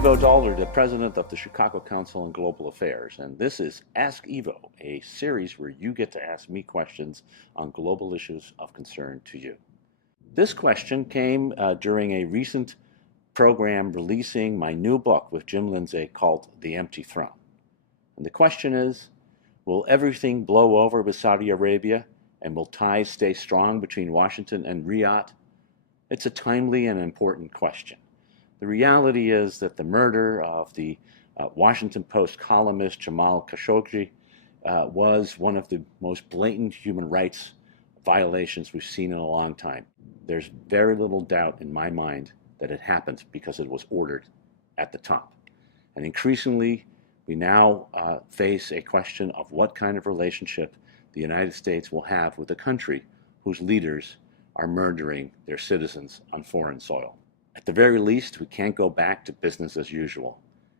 Ivo Daalder, the president of the Chicago Council on Global Affairs, and this is Ask Ivo, a series where you get to ask me questions on global issues of concern to you. This question came during a recent program releasing my new book with Jim Lindsay called The Empty Throne. And the question is, will everything blow over with Saudi Arabia, and will ties stay strong between Washington and Riyadh? It's a timely and important question. The reality is that the murder of the Washington Post columnist Jamal Khashoggi was one of the most blatant human rights violations we've seen in a long time. There's very little doubt in my mind that it happened because it was ordered at the top. And increasingly, we now face a question of what kind of relationship the United States will have with a country whose leaders are murdering their citizens on foreign soil. At the very least, we can't go back to business as usual.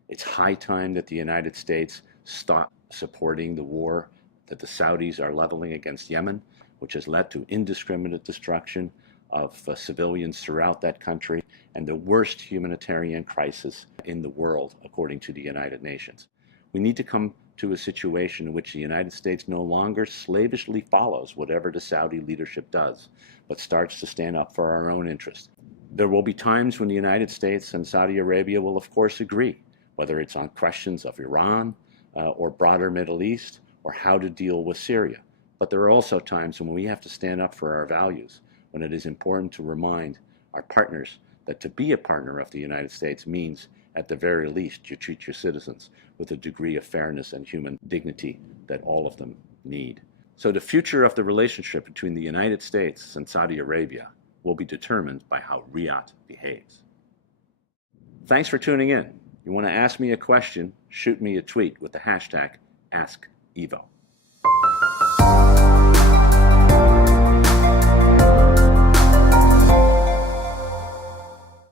It's high time that the United States stop supporting the war that the Saudis are leveling against Yemen, which has led to indiscriminate destruction of civilians throughout that country and the worst humanitarian crisis in the world, according to the United Nations. We need to come to a situation in which the United States no longer slavishly follows whatever the Saudi leadership does, but starts to stand up for our own interests. There will be times when the United States and Saudi Arabia will, of course, agree, whether it's on questions of Iran or broader Middle East, or how to deal with Syria. But there are also times when we have to stand up for our values, when it is important to remind our partners that to be a partner of the United States means, at the very least, you treat your citizens with a degree of fairness and human dignity that all of them need. So the future of the relationship between the United States and Saudi Arabia will be determined by how Riyadh behaves. Thanks for tuning in. You want to ask me a question, shoot me a tweet with the hashtag AskEvo.